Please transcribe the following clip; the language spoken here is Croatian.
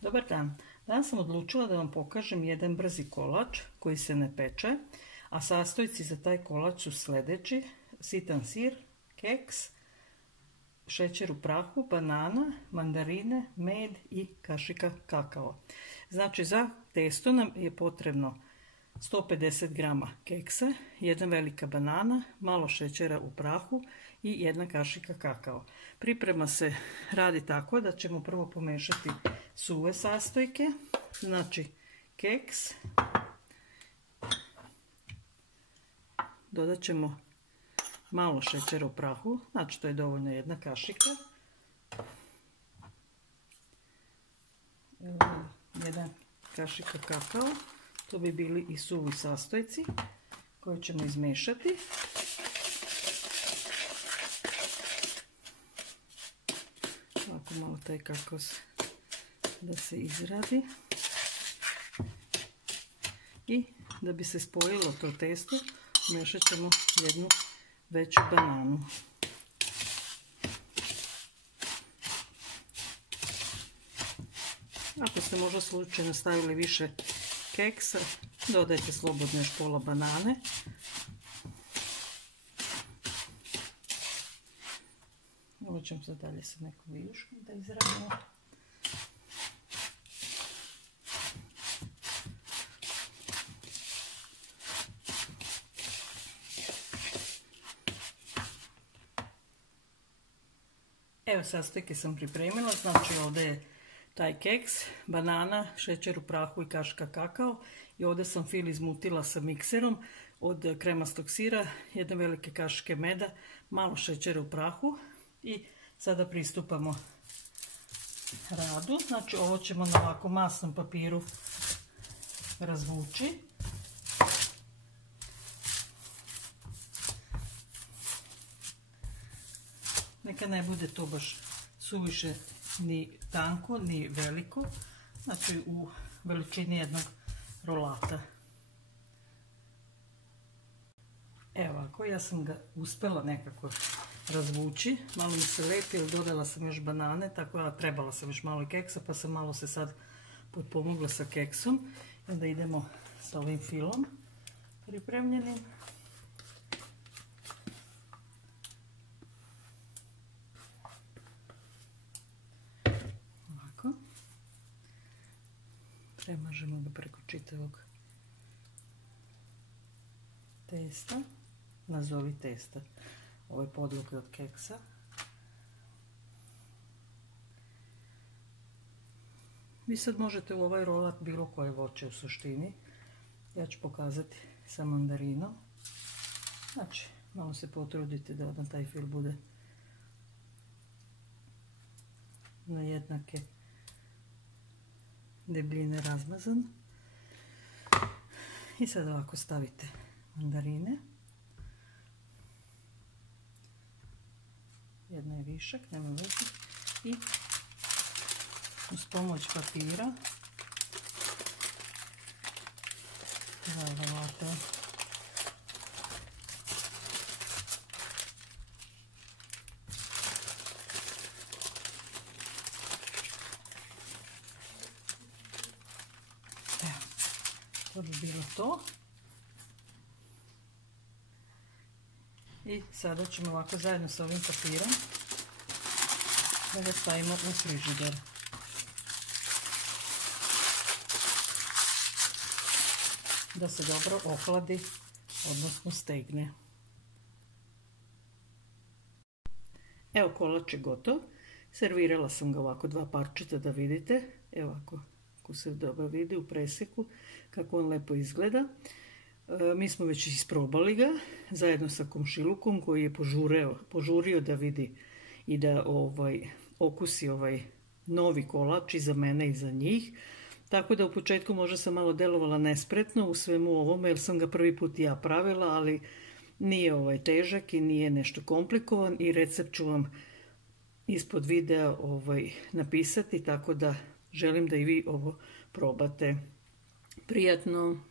Dobar dan. Danas sam odlučila da vam pokažem jedan brzi kolač koji se ne peče, a sastojci za taj kolač su sljedeći: sitan sir, keks, šećer u prahu, banana, mandarine, med i kašika kakao. Znači za testo nam je potrebno 150 g keksa, jedna velika banana, malo šećera u prahu i jedna kašika kakao. Priprema se radi tako da ćemo prvo pomešati suve sastojke, znači keks, dodat ćemo malo šećera u prahu, znači to je dovoljno jedna kašika, jedna kašika kakao, to bi bili i suvi sastojci koje ćemo izmešati. Ovako malo taj kakao da se izradi. I da bi se spojilo to testo, umešat ćemo jednu veću bananu. Ako ste možda slučajno stavili više keksa, dodajte slobodno još pola banane. Ovo ćemo sad dalje sa nekom viljuškom da izradimo. Evo, sastojke sam pripremila, znači ovdje je taj keks, banana, šećer u prahu i kašika kakao, i ovdje sam fil izmutila sa mikserom od kremastog sira, jedne velike kašike meda, malo šećera u prahu. I sada pristupamo radu. Znači ovo ćemo na ovako masnom papiru razvući. Neka ne bude to baš suviše ni tanko ni veliko, znači u veličini jednog rolata. Evo ovako, ja sam ga uspjela nekako razvući, malo mi se lepi jer dodala sam još banane, tako da trebala sam još malo keksa, pa sam malo se sad potpomogla sa keksom. I onda idemo sa ovim filom pripremljenim. Ovako. Premažemo ga preko čitavog testa, nazovi testa, ove podloge od keksa. Vi sad možete u ovaj rolat bilo koje voće u suštini. Ja ću pokazati sa mandarinom. Znači, malo se potrudite da vam taj fil bude na jednake debljine razmazan. I sad ovako stavite mandarine. Jedna je višak, nema veze. I uz pomoć papira zavrvate. Evo, to bi bilo to. I sada ćemo ovako zajedno sa ovim papirom da ga stavimo u frižider. Da se dobro ohladi, odnosno stegne. Evo, kolač je gotov. Servirala sam ga ovako dva parčeta da vidite. Evo ako se dobro vidi u preseku kako on lepo izgleda. Mi smo već isprobali ga zajedno sa komšilukom koji je požurio da vidi i da okusi ovaj novi kolač i za mene i za njih. Tako da u početku možda sam malo delovala nespretno u svemu ovome jer sam ga prvi put ja pravila, ali nije težak i nije nešto komplikovan i recept ću vam ispod videa napisati, tako da želim da i vi ovo probate. Prijatno!